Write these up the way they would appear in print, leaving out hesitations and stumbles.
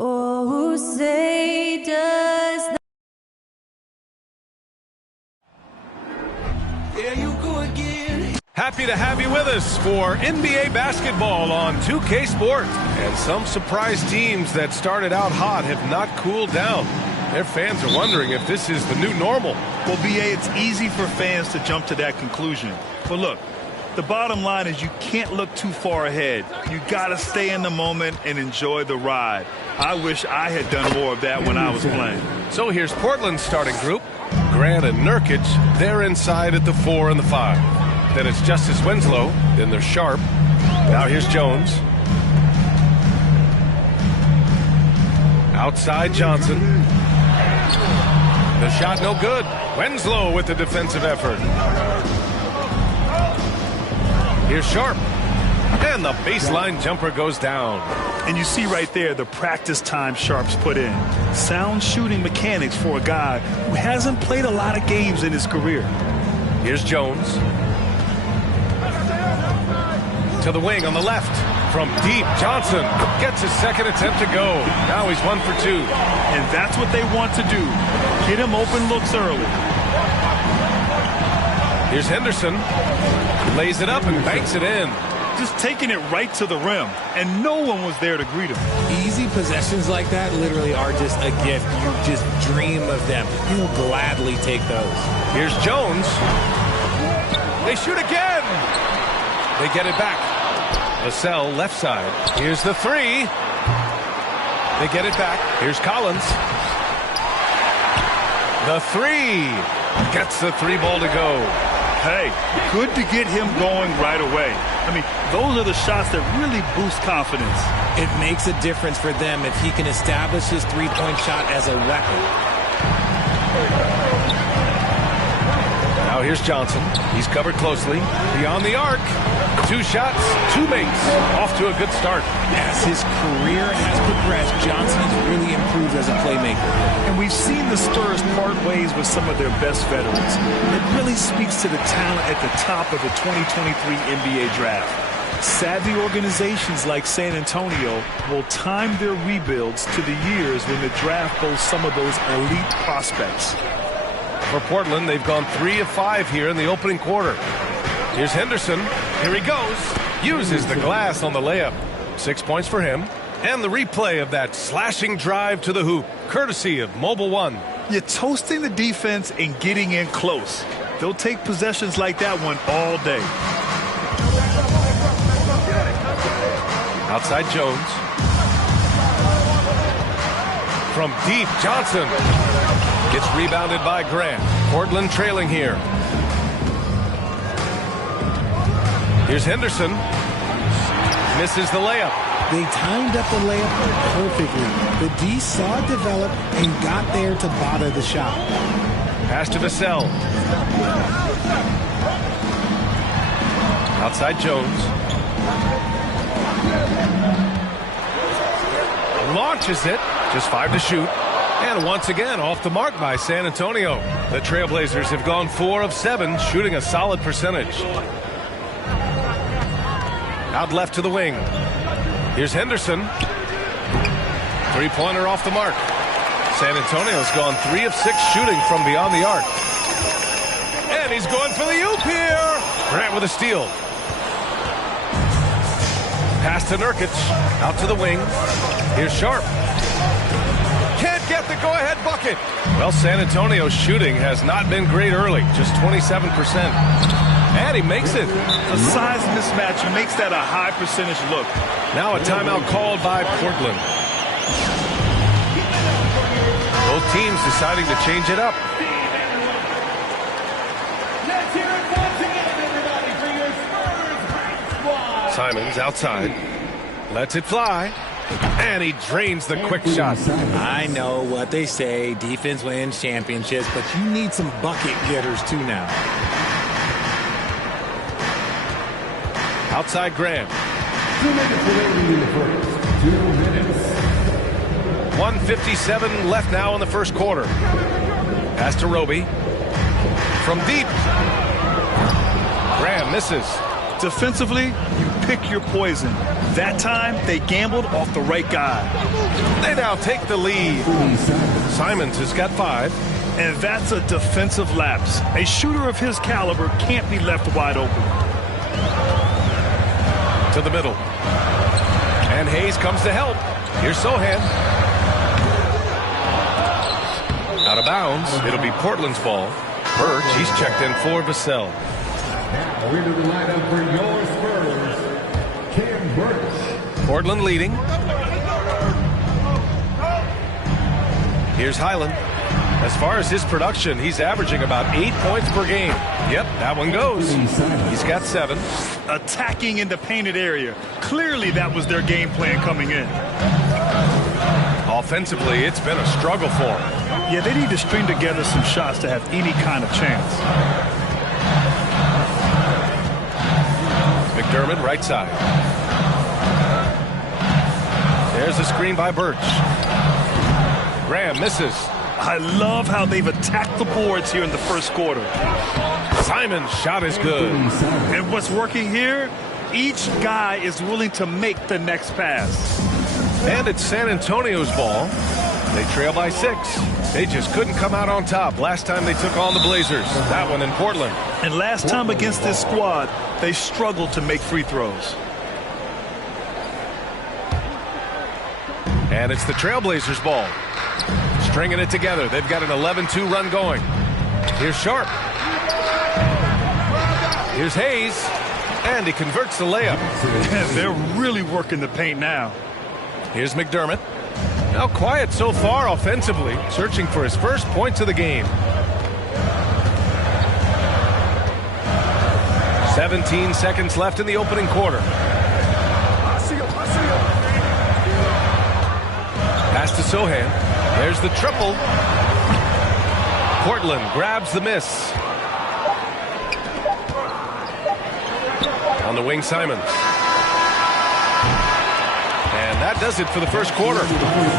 Oh, say does not. There you go again. Happy to have you with us for NBA basketball on 2K Sports. And some surprise teams that started out hot have not cooled down. Their fans are wondering if this is the new normal. Well, BA, it's easy for fans to jump to that conclusion. But look, the bottom line is you can't look too far ahead. You got to stay in the moment and enjoy the ride. I wish I had done more of that when I was playing. So here's Portland's starting group. Grant and Nurkic, they're inside at the 4 and the 5. Then it's Justice Winslow. Then there's Sharp. Now here's Jones. Outside Johnson. The shot no good. Winslow with the defensive effort. Here's Sharp. And the baseline jumper goes down. And you see right there the practice time Sharp's put in. Sound shooting mechanics for a guy who hasn't played a lot of games in his career. Here's Jones. To the wing on the left. From deep, Johnson gets his second attempt to go. Now he's 1 for 2. And that's what they want to do. Get him open looks early. Here's Henderson. Lays it up and banks it in. Just taking it right to the rim, and no one was there to greet him. Easy possessions like that literally are just a gift. You just dream of them. You'll gladly take those. Here's Jones. They shoot again. They get it back. Vassell left side. Here's the 3. They get it back. Here's Collins. The 3. Gets the 3 ball to go. Hey, good to get him going right away. I mean, those are the shots that really boost confidence. It makes a difference for them if he can establish his three-point shot as a weapon. Now here's Johnson. He's covered closely. Beyond the arc. 2 shots, 2 makes. Off to a good start. As his career has progressed, Johnson has really improved as a playmaker. And we've seen the Spurs part ways with some of their best veterans. It really speaks to the talent at the top of the 2023 NBA draft. Savvy organizations like San Antonio will time their rebuilds to the years when the draft boasts some of those elite prospects. For Portland, they've gone 3 of 5 here in the opening quarter. Here's Henderson. Here he goes. Uses the glass on the layup. 6 points for him. And the replay of that slashing drive to the hoop, courtesy of Mobile One. You're toasting the defense and getting in close. They'll take possessions like that one all day. Outside Jones. From deep, Johnson. Gets rebounded by Grant. Portland trailing here. Here's Henderson. Misses the layup. They timed up the layup perfectly. The D saw it develop and got there to bother the shot. Pass to Vassell. Outside Jones. Launches it. Just 5 to shoot. And once again, off the mark by San Antonio. The Trailblazers have gone 4 of 7, shooting a solid percentage. Out left to the wing. Here's Henderson. 3-pointer off the mark. San Antonio's gone 3 of 6 shooting from beyond the arc. And he's going for the oop here. Grant with a steal. Pass to Nurkic. Out to the wing. Here's Sharp. Can't get the go-ahead bucket. Well, San Antonio's shooting has not been great early. Just 27%. And he makes it. The size mismatch makes that a high percentage look. Now a timeout called by Portland. Both teams deciding to change it up. Simons outside. Lets it fly. And he drains the quick shot. I know what they say. Defense wins championships, but you need some bucket getters too now. Outside Graham. 1:57 left now in the first quarter. Pass to Roby. From deep. Graham misses. Defensively, you pick your poison. That time, they gambled off the right guy. They now take the lead. Simons has got 5. And that's a defensive lapse. A shooter of his caliber can't be left wide open. To the middle. And Hayes comes to help. Here's Sohan. Out of bounds. It'll be Portland's ball. Birch, he's checked in for Vassell. Now into the lineup for your Spurs, Cam Birch. Portland leading. Here's Highland. As far as his production, he's averaging about 8 points per game. Yep, that one goes. He's got 7. Attacking in the painted area. Clearly that was their game plan coming in. Offensively, it's been a struggle for him. Yeah, they need to string together some shots to have any kind of chance. McDermott, right side. There's a screen by Birch. Graham misses. I love how they've attacked the boards here in the first quarter. Simon's shot is good. And what's working here? Each guy is willing to make the next pass. And it's San Antonio's ball. They trail by 6. They just couldn't come out on top last time they took on the Blazers. That one in Portland. And last time against this squad, they struggled to make free throws. And it's the Trailblazers ball. Stringing it together. They've got an 11-2 run going. Here's Sharp. Here's Hayes. And he converts the layup. They're really working the paint now. Here's McDermott. Now quiet so far offensively. Searching for his first points of the game. 17 seconds left in the opening quarter. Pass to Sohan. There's the triple. Portland grabs the miss. On the wing, Simons. And that does it for the first quarter.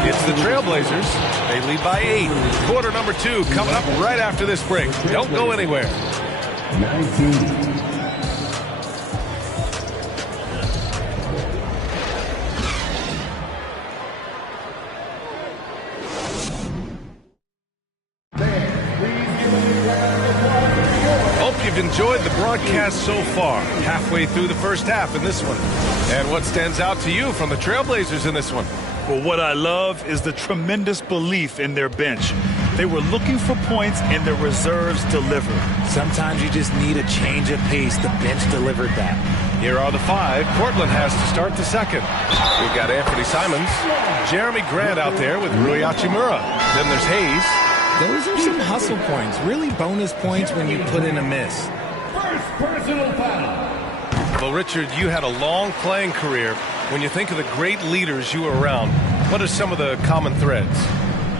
It's the Trailblazers. They lead by 8. Quarter number 2 coming up right after this break. Don't go anywhere. 19. Enjoyed the broadcast so far. Halfway through the first half in this one. And what stands out to you from the Trailblazers in this one? Well, what I love is the tremendous belief in their bench. They were looking for points and their reserves delivered. Sometimes you just need a change of pace. The bench delivered that. Here are the 5. Portland has to start the second. We've got Anthony Simons, Jeremy Grant out there with Rui Hachimura. Then there's Hayes. Those are some hustle points, really bonus points when you put in a miss. First personal foul. Well, Richard, you had a long playing career. When you think of the great leaders you were around, what are some of the common threads?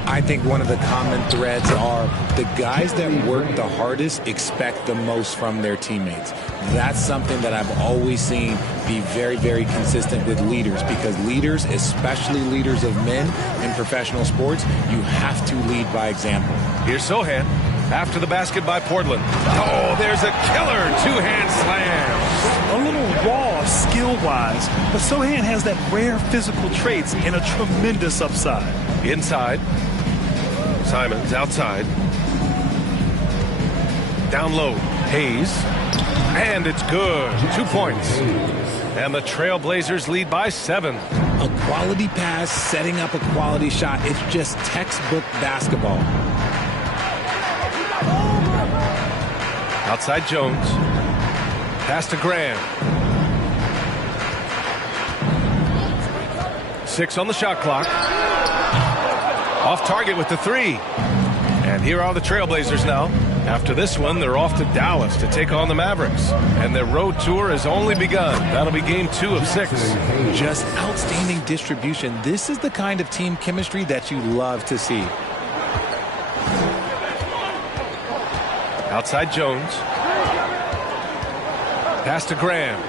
I think one of the common threads are the guys that work the hardest expect the most from their teammates. That's something that I've always seen be very, very consistent with leaders, because leaders, especially leaders of men in professional sports, you have to lead by example. Here's Sohan after the basket by Portland. Oh, there's a killer two-hand slam. A little raw skill-wise, but Sohan has that rare physical traits and a tremendous upside. Inside. Simons outside. Down low. Hayes. And it's good. 2 points. And the Trailblazers lead by 7. A quality pass, setting up a quality shot. It's just textbook basketball. Outside Jones. Pass to Graham. 6 on the shot clock. Off target with the 3. And here are the Trailblazers now. After this one, they're off to Dallas to take on the Mavericks. And their road tour has only begun. That'll be game 2 of 6. Just outstanding distribution. This is the kind of team chemistry that you love to see. Outside Jones. Pass to Graham.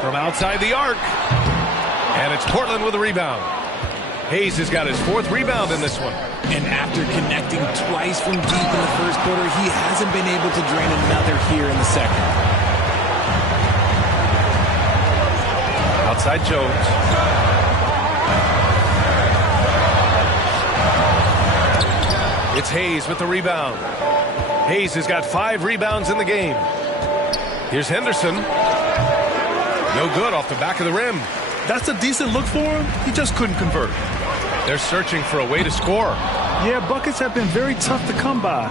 From outside the arc. And it's Portland with a rebound. Hayes has got his 4th rebound in this one. And after connecting twice from deep in the first quarter, he hasn't been able to drain another here in the second. Outside Jones. It's Hayes with the rebound. Hayes has got 5 rebounds in the game. Here's Henderson. No good off the back of the rim. That's a decent look for him. He just couldn't convert. They're searching for a way to score. Yeah, buckets have been very tough to come by.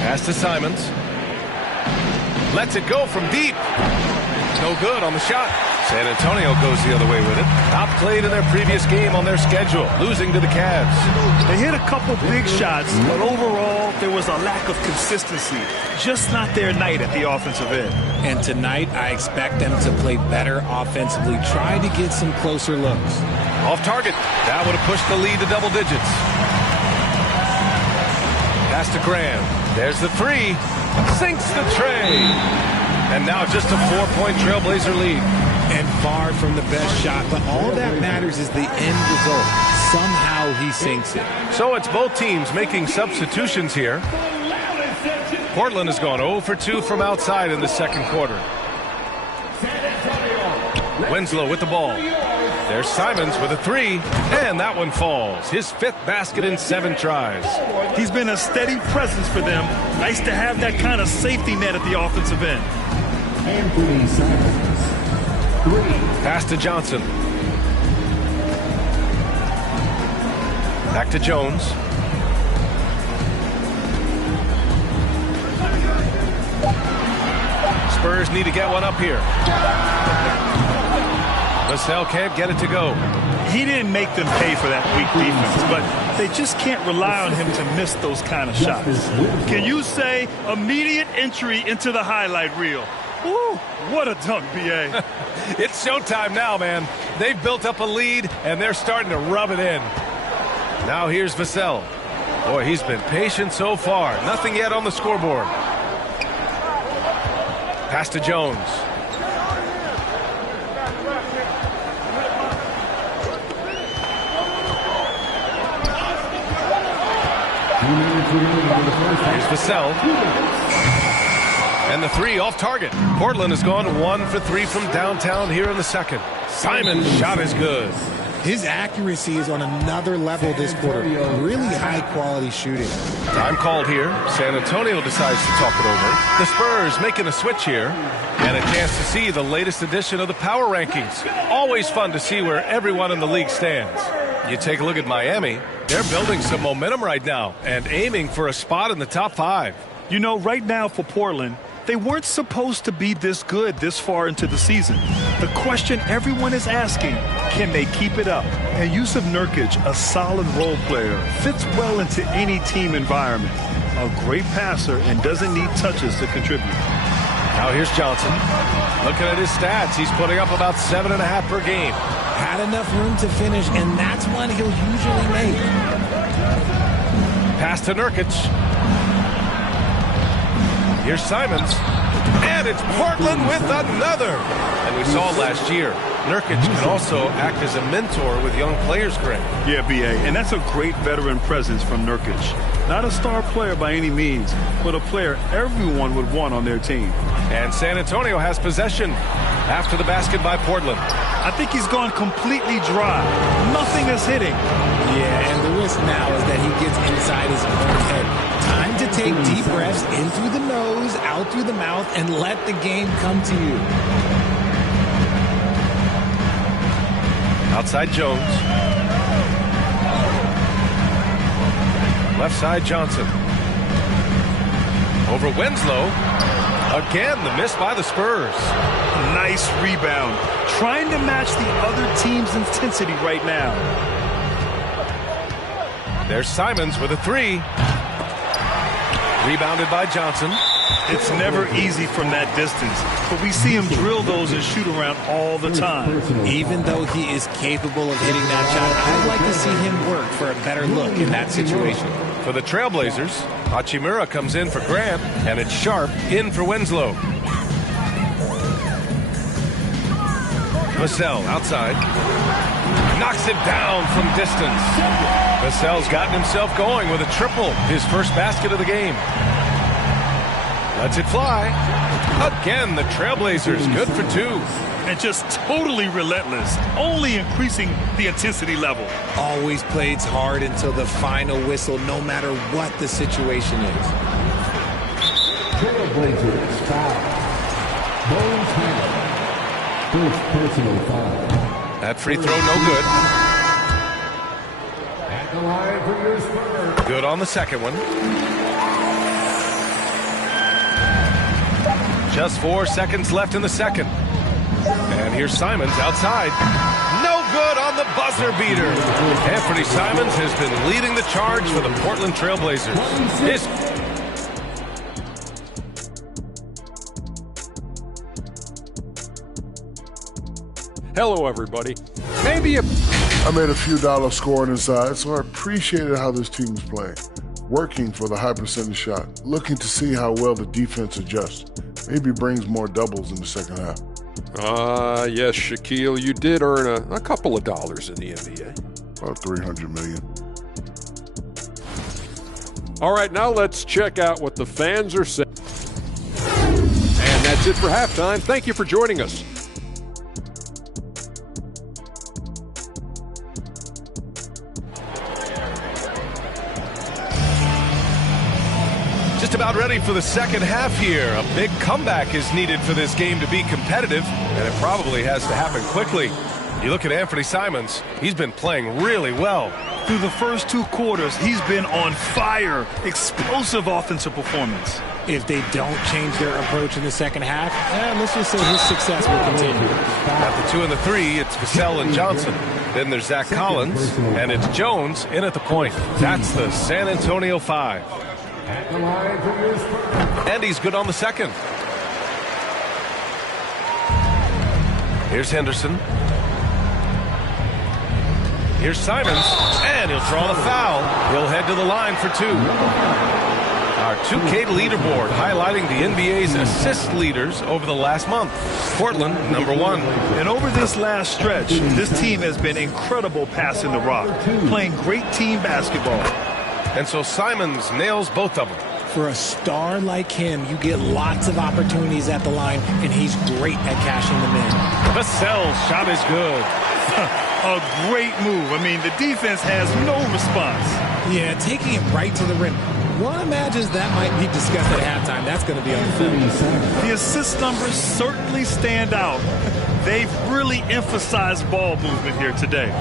Pass to Simons. Lets it go from deep. No good on the shot. San Antonio goes the other way with it. Outplayed in their previous game on their schedule, losing to the Cavs. They hit a couple big shots, but overall, there was a lack of consistency. Just not their night at the offensive end. And tonight, I expect them to play better offensively, try to get some closer looks. Off target. That would have pushed the lead to double digits. Pass to Graham. There's the 3. Sinks the tray. And now just a 4-point Trailblazer lead. And far from the best shot, but all that matters is the end result. Somehow he sinks it. So it's both teams making substitutions here. Portland has gone 0 for 2 from outside in the second quarter. Winslow with the ball. There's Simons with a 3, and that one falls. His 5th basket in 7 tries. He's been a steady presence for them. Nice to have that kind of safety net at the offensive end. Anthony Simons, 3. Pass to Johnson. Back to Jones. Spurs need to get one up here. Vassell can't get it to go. He didn't make them pay for that weak defense, but they just can't rely on him to miss those kind of shots. Can you say immediate entry into the highlight reel? Woo, what a dunk, B.A. It's showtime now, man. They've built up a lead, and they're starting to rub it in. Now here's Vassell. Boy, he's been patient so far. Nothing yet on the scoreboard. Pass to Jones. Here's Vassell. And the 3 off target. Portland has gone 1 for 3 from downtown here in the second. Simon's shot is good. His accuracy is on another level this quarter. Really high-quality shooting. Time called here. San Antonio decides to talk it over. The Spurs making a switch here. And a chance to see the latest edition of the power rankings. Always fun to see where everyone in the league stands. You take a look at Miami. They're building some momentum right now and aiming for a spot in the top 5. You know, right now for Portland, they weren't supposed to be this good this far into the season. The question everyone is asking, can they keep it up? And Jusuf Nurkic, a solid role player, fits well into any team environment. A great passer and doesn't need touches to contribute. Now here's Johnson. Looking at his stats, he's putting up about 7.5 per game. Had enough room to finish, and that's one he'll usually make. Pass to Nurkic. Here's Simons. And it's Portland with another. And we saw last year, Nurkic can also act as a mentor with young players, Greg. Yeah, B.A., and that's a great veteran presence from Nurkic. Not a star player by any means, but a player everyone would want on their team. And San Antonio has possession after the basket by Portland. I think he's gone completely dry. Nothing is hitting. Yeah, and the risk now is that he gets inside his own head. Time to take deep breaths in through the nose, out through the mouth, and let the game come to you. Outside Jones. Left side Johnson. Over Winslow. Again, the miss by the Spurs. Nice rebound. Trying to match the other team's intensity right now. There's Simons with a 3. Rebounded by Johnson. It's never easy from that distance, but we see him drill those and shoot around all the time. Even though he is capable of hitting that shot, I'd like to see him work for a better look in that situation. For the Trailblazers, Hachimura comes in for Grant, and it's Sharp in for Winslow. Vassell outside. Knocks it down from distance. Vassell's gotten himself going with a triple, his first basket of the game. Lets it fly. Again, the Trailblazers good for 2. And just totally relentless, only increasing the intensity level. Always plays hard until the final whistle, no matter what the situation is. Trailblazers foul. Bones Hyland. First personal foul. That free throw no good. At the line for your Spurs. Good on the second one. Just 4 seconds left in the second. And here's Simons outside. No good on the buzzer beater. Anthony Simons has been leading the charge for the Portland Trailblazers. Hello, everybody. I made a few dollars scoring inside, so I appreciated how this team's playing. Working for the high percentage shot, looking to see how well the defense adjusts. Maybe brings more doubles in the second half. Yes, Shaquille, you did earn a couple of dollars in the NBA. About $300 million. All right, now let's check out what the fans are saying. And that's it for halftime. Thank you for joining us. Just about ready for the second half here. A big comeback is needed for this game to be competitive, and it probably has to happen quickly. You look at Anthony Simons, he's been playing really well. Through the first 2 quarters, he's been on fire. Explosive offensive performance. If they don't change their approach in the second half, let's just say his success will continue. At the 2 and the 3, it's Vassell and Johnson. Then there's Zach Collins, and it's Jones in at the point. That's the San Antonio 5. At the line for your Spurs. And he's good on the second. Here's Henderson. Here's Simons, and he'll draw the foul. He'll head to the line for 2. Our 2K leaderboard highlighting the NBA's assist leaders over the last month. Portland, number 1. And over this last stretch, this team has been incredible passing the rock, playing great team basketball. And so Simons nails both of them. For a star like him, you get lots of opportunities at the line, and he's great at cashing them in. Vassell's shot is good. A great move. I mean, the defense has no response. Yeah, taking it right to the rim. One imagines that might be discussed at halftime. That's going to be on the film. The assist numbers certainly stand out. They've really emphasized ball movement here today.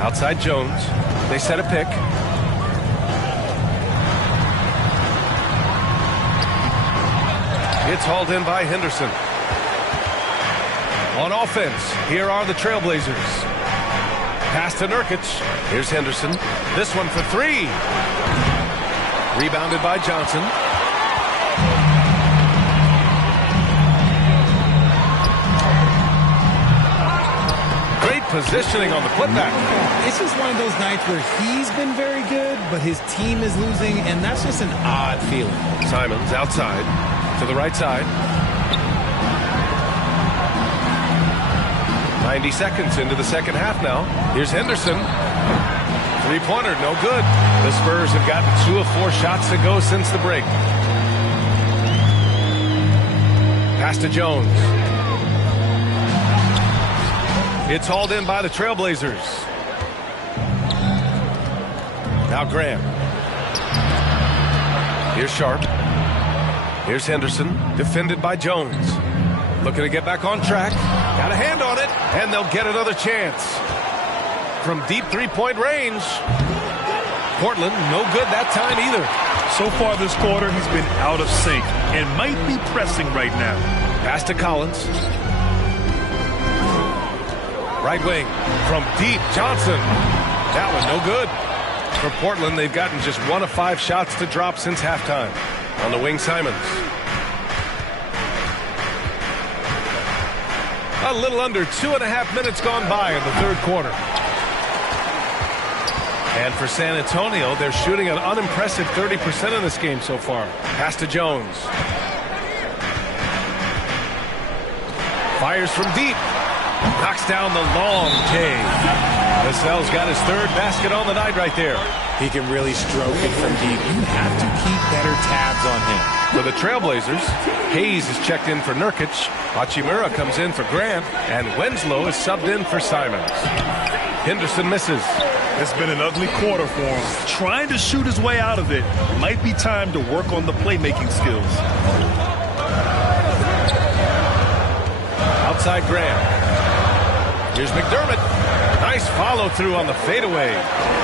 Outside Jones. They set a pick. It's hauled in by Henderson. On offense, here are the Trailblazers. Pass to Nurkic. Here's Henderson. This one for 3. Rebounded by Johnson. Great positioning on the putback. It's just one of those nights where he's been very good, but his team is losing, and that's just an odd feeling. Simons outside to the right side. 90 seconds into the second half now. Here's Henderson. Three-pointer, no good. The Spurs have gotten 2 of 4 shots to go since the break. Pass to Jones. It's hauled in by the Trailblazers. Now Graham. Here's Sharp. Here's Henderson, defended by Jones. Looking to get back on track. Got a hand on it, and they'll get another chance. From deep three-point range. Portland, no good that time either. So far this quarter, he's been out of sync and might be pressing right now. Pass to Collins. Right wing from deep, Johnson. That one no good. For Portland, they've gotten just 1 of 5 shots to drop since halftime. On the wing, Simons. A little under 2.5 minutes gone by in the third quarter. And for San Antonio, they're shooting an unimpressive 30% in this game so far. Pass to Jones. Fires from deep. Knocks down the long K. Vassell's got his third basket on the night right there. He can really stroke it from deep. You have to keep better tabs on him. For the Trailblazers, Hayes is checked in for Nurkic. Hachimura comes in for Grant. And Winslow is subbed in for Simons. Henderson misses. It's been an ugly quarter for him. Trying to shoot his way out of it. Might be time to work on the playmaking skills. Outside Grant. Here's McDermott. Nice follow through on the fadeaway.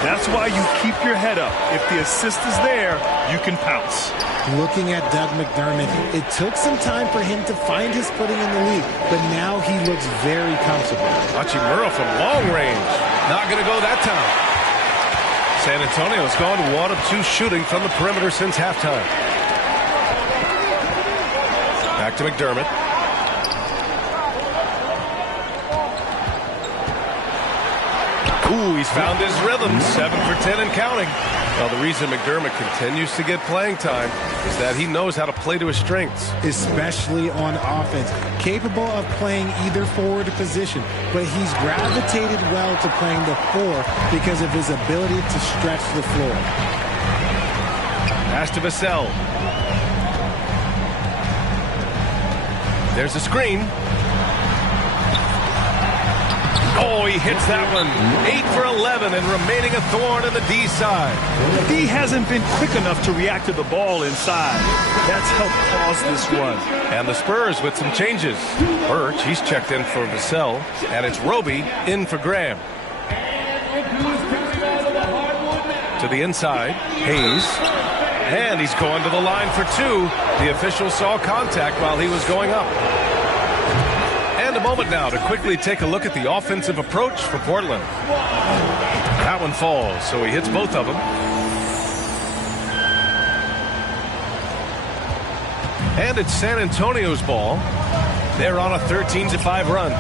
That's why you keep your head up. If the assist is there, you can pounce. Looking at Doug McDermott, it took some time for him to find his footing in the league, but now he looks very comfortable. Hachimura from long range. Not going to go that time. San Antonio's gone 1 of 2 shooting from the perimeter since halftime. Back to McDermott. Ooh, he's found his rhythm. 7 for 10 and counting. Well, the reason McDermott continues to get playing time is that he knows how to play to his strengths. Especially on offense. Capable of playing either forward position, but he's gravitated well to playing the 4 because of his ability to stretch the floor. Pass to Vassell. There's a screen. Oh, he hits that one. 8 for 11 and remaining a thorn in the D side. D hasn't been quick enough to react to the ball inside. That's helped cause this run. And the Spurs with some changes. Birch, he's checked in for Vassell, and it's Roby in for Graham. To the inside, Hayes. And he's going to the line for 2. The official saw contact while he was going up. And a moment now to quickly take a look at the offensive approach for Portland. That one falls, so he hits both of them. And it's San Antonio's ball. They're on a 13-5 run.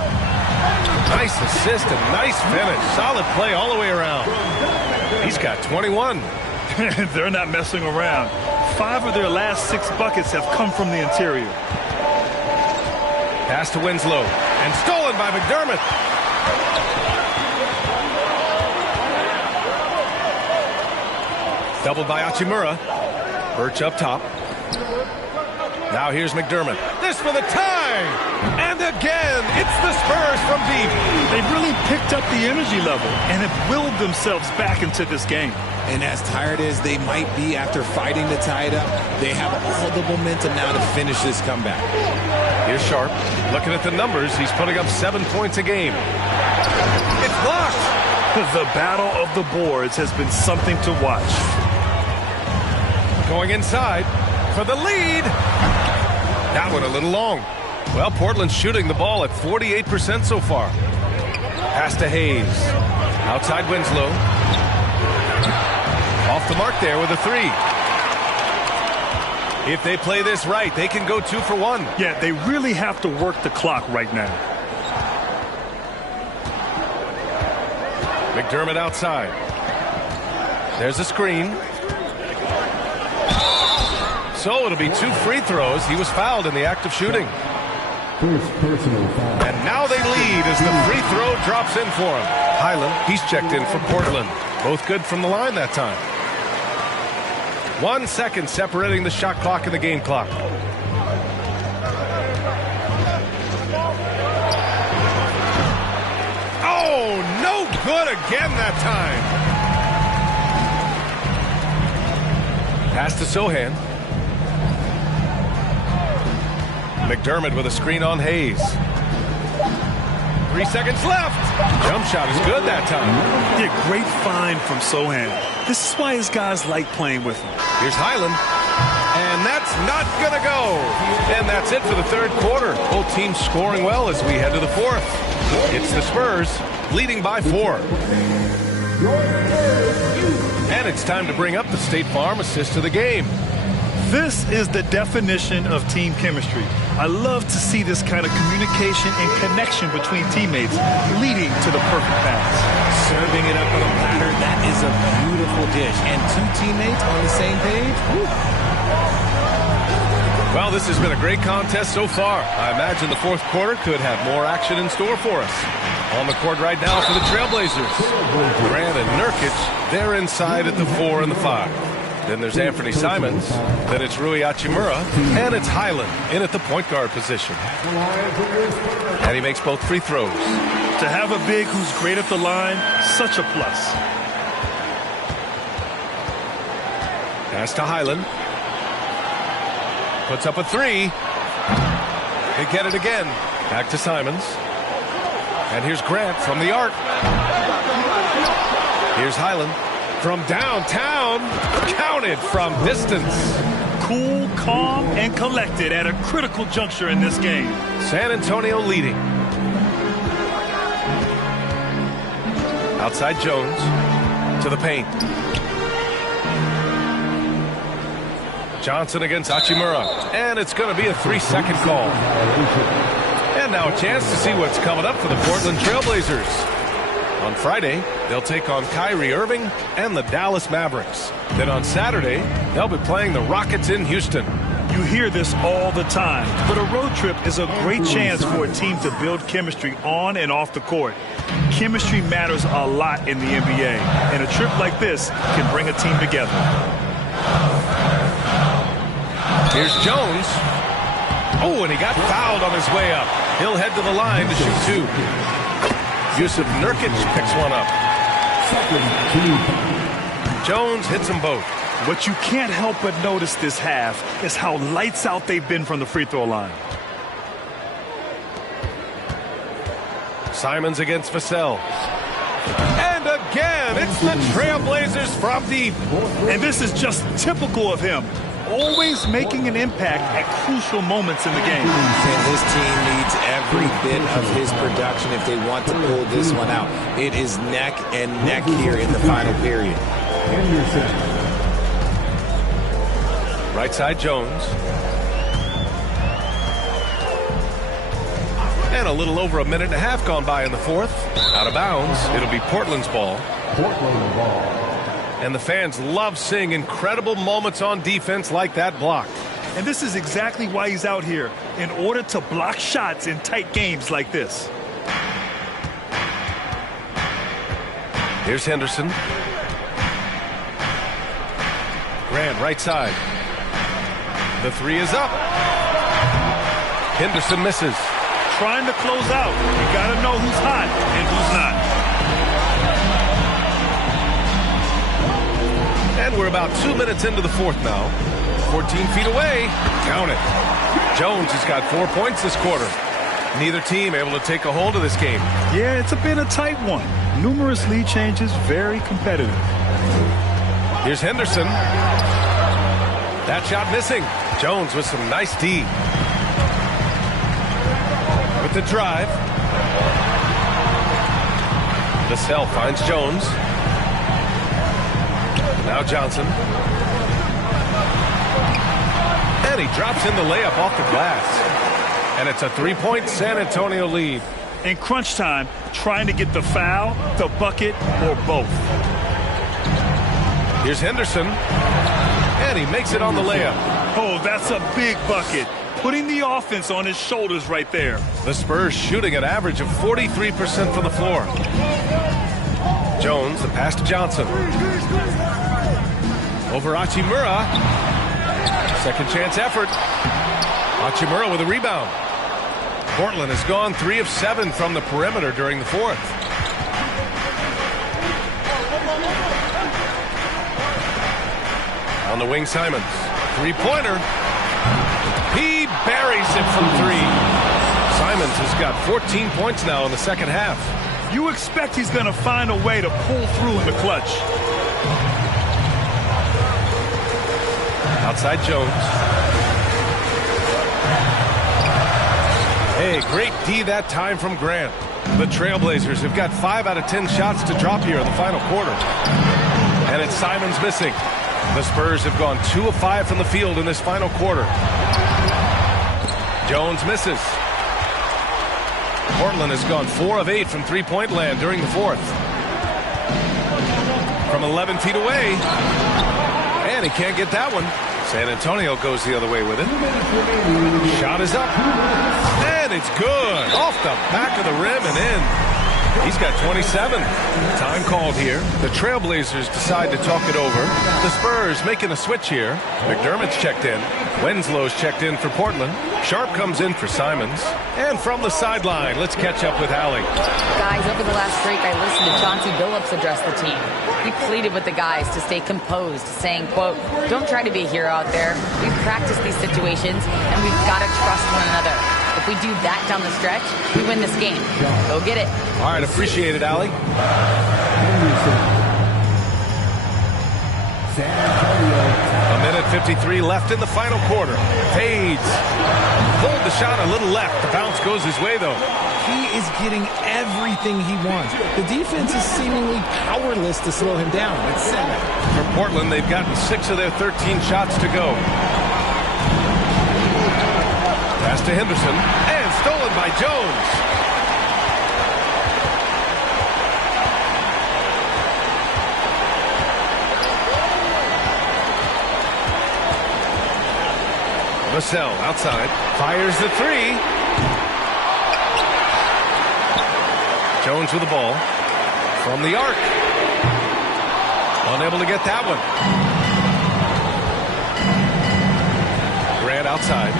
Nice assist and nice finish. Solid play all the way around. He's got 21. They're not messing around. 5 of their last 6 buckets have come from the interior. Pass to Winslow, and stolen by McDermott. Doubled by Hachimura. Birch up top. Now here's McDermott. This for the tie! And again, it's the Spurs from deep. They've really picked up the energy level and have willed themselves back into this game. And as tired as they might be after fighting to tie it up, they have all the momentum now to finish this comeback. Here's Sharp. Looking at the numbers, he's putting up 7 points a game. It's blocked! The battle of the boards has been something to watch. Going inside for the lead. That one a little long. Well, Portland's shooting the ball at 48% so far. Pass to Hayes. Outside Winslow. Off the mark there with a 3. If they play this right, they can go 2 for 1. Yeah, they really have to work the clock right now. McDermott outside. There's a screen. So it'll be 2 free throws. He was fouled in the act of shooting. First personal foul. And now they lead as the free throw drops in for him. Highland, he's checked in for Portland. Both good from the line that time. 1 second separating the shot clock and the game clock. Oh, no good again that time. Pass to Sohan. McDermott with a screen on Hayes. 3 seconds left. Jump shot is good that time. Yeah, great find from Sohan. This is why his guys like playing with him. Here's Highland. And that's not going to go. And that's it for the third quarter. Both teams scoring well as we head to the fourth. It's the Spurs leading by 4. And it's time to bring up the State Farm assist of the game. This is the definition of team chemistry. I love to see this kind of communication and connection between teammates leading to the perfect pass. Serving it up on a platter, that is a beautiful dish. And 2 teammates on the same page. Woo. Well, this has been a great contest so far. I imagine the fourth quarter could have more action in store for us. On the court right now for the Trailblazers. Grant and Nurkic, they're inside at the 4 and the 5. Then there's Anthony Simons. Then it's Rui Hachimura. And it's Highland in at the point guard position. And he makes both free throws. To have a big who's great at the line, such a plus. Pass to Highland. Puts up a 3. They get it again. Back to Simons. And here's Grant from the arc. Here's Highland from downtown. Counted from distance. Cool, calm, and collected at a critical juncture in this game. San Antonio leading. Outside Jones to the paint. Johnson against Hachimura. And it's going to be a 3-second call. And now a chance to see what's coming up for the Portland Trailblazers. On Friday, they'll take on Kyrie Irving and the Dallas Mavericks. Then on Saturday, they'll be playing the Rockets in Houston. You hear this all the time, but a road trip is a great chance for a team to build chemistry on and off the court. Chemistry matters a lot in the NBA, and a trip like this can bring a team together. Here's Jones. Oh, and he got fouled on his way up. He'll head to the line to shoot 2. Yusuf Nurkic picks one up. Jones hits them both. What you can't help but notice this half is how lights out they've been from the free throw line. Simons against Vassell. And again, it's the Trailblazers from deep. And this is just typical of him. Always making an impact at crucial moments in the game. And this team needs every bit of his production if they want to pull this one out. It is neck and neck here in the final period. Right side Jones. And a little over a minute and a half gone by in the fourth. Out of bounds. It'll be Portland's ball. Portland ball. And the fans love seeing incredible moments on defense like that block. And this is exactly why he's out here, in order to block shots in tight games like this. Here's Henderson. Grant, right side. The 3 is up. Henderson misses. Trying to close out. You got to know who's hot and who's not. And we're about 2 minutes into the fourth now. 14 feet away. Count it. Jones has got 4 points this quarter. Neither team able to take a hold of this game. Yeah, it's been a tight one. Numerous lead changes, very competitive. Here's Henderson. That shot missing. Jones with some nice D. With the drive. Vassell finds Jones. Now Johnson. And he drops in the layup off the glass. And it's a 3-point San Antonio lead. In crunch time, trying to get the foul, the bucket, or both. Here's Henderson. And he makes it on the layup. Oh, that's a big bucket. Putting the offense on his shoulders right there. The Spurs shooting an average of 43% from the floor. Jones, the pass to Johnson. Over Hachimura. Second chance effort. Hachimura with a rebound. Portland has gone 3 of 7 from the perimeter during the fourth. On the wing, Simons. 3-pointer. He buries it from 3. Simons has got 14 points now in the second half. You expect he's going to find a way to pull through in the clutch. Outside Jones. Hey, great D that time from Grant. The Trailblazers have got 5 out of 10 shots to drop here in the final quarter. And it's Simons missing. The Spurs have gone 2 of 5 from the field in this final quarter. Jones misses. Portland has gone 4 of 8 from three-point land during the fourth. From 11 feet away. And he can't get that one. San Antonio goes the other way with it. Shot is up. And it's good. Off the back of the rim and in. He's got 27. Time called here. The Trailblazers decide to talk it over. The Spurs making a switch here. McDermott's checked in. Winslow's checked in for Portland. Sharp comes in for Simons. And from the sideline, let's catch up with Allie. Guys, over the last break, I listened to Chauncey Billups address the team. He pleaded with the guys to stay composed, saying, quote, "Don't try to be a hero out there. We've practiced these situations, and we've got to trust one another. If we do that down the stretch, we win this game. Go get it." All right, appreciate it, Allie. A minute 53 left in the final quarter. Fades. Pulled the shot a little left. The bounce goes his way, though. He is getting everything he wants. The defense is seemingly powerless to slow him down. It's sad. For Portland, they've gotten 6 of their 13 shots to go. Pass to Henderson. And stolen by Jones. Vassell outside. Fires the three. Jones with the ball. From the arc. Unable to get that one. Grant outside.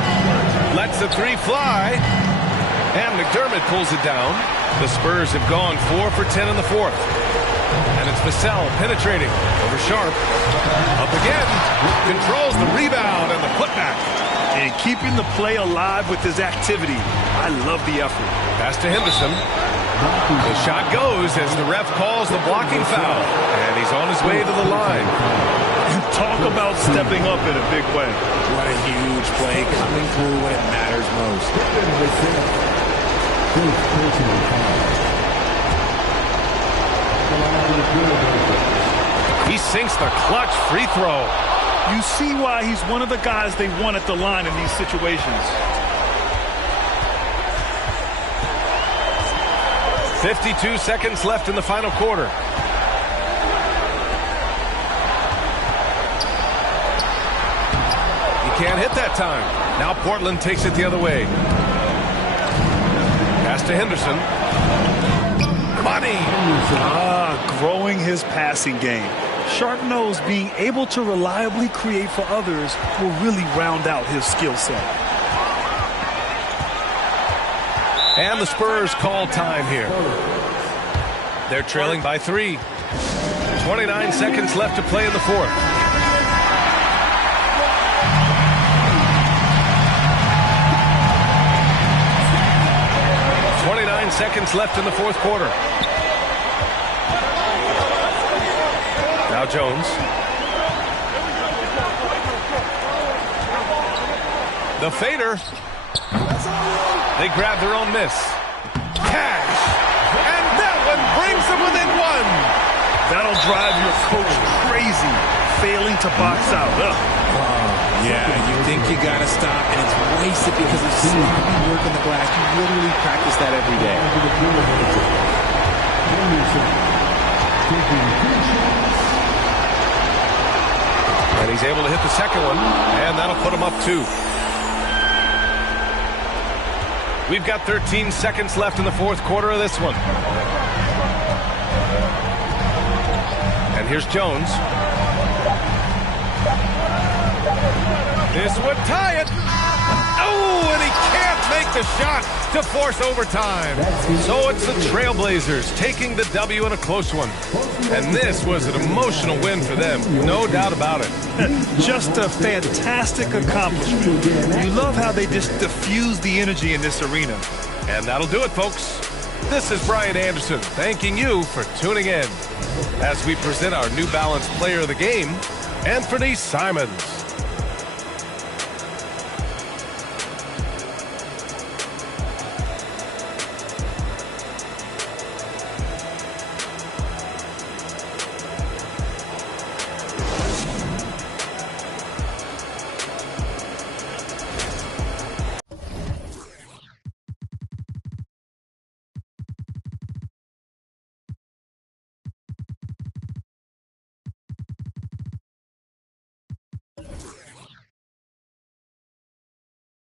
Lets the three fly. And McDermott pulls it down. The Spurs have gone 4 for 10 in the fourth. And it's Vassell penetrating over Sharp. Up again. Controls the rebound and the putback. And keeping the play alive with his activity. I love the effort. Pass to Henderson. The shot goes as the ref calls the blocking foul. And he's on his way to the line. Talk about stepping up in a big way. What a huge play, coming through when it matters most. He sinks the clutch free throw. You see why he's one of the guys they want at the line in these situations. 52 seconds left in the final quarter. He can't hit that time. Now Portland takes it the other way. Pass to Henderson. Money! Growing his passing game. Sharp knows being able to reliably create for others will really round out his skill set. And the Spurs call time here. They're trailing by 3. 29 seconds left to play in the fourth. Seconds left in the fourth quarter. Now Jones. The fader. They grab their own miss. Cash. And that one brings them within 1. That'll drive your coach crazy, failing to box out. Yeah, you think you got to stop, and it's wasted because of sloppy work on the glass. You literally practice that every day. And he's able to hit the second one, and that'll put him up 2. We've got 13 seconds left in the fourth quarter of this one. And here's Jones. This would tie it. Oh, and he can't make the shot to force overtime. So it's the Trailblazers taking the W in a close one. And this was an emotional win for them, no doubt about it. Just a fantastic accomplishment. You love how they just diffuse the energy in this arena. And that'll do it, folks. This is Brian Anderson thanking you for tuning in as we present our New Balance Player of the Game, Anthony Simons.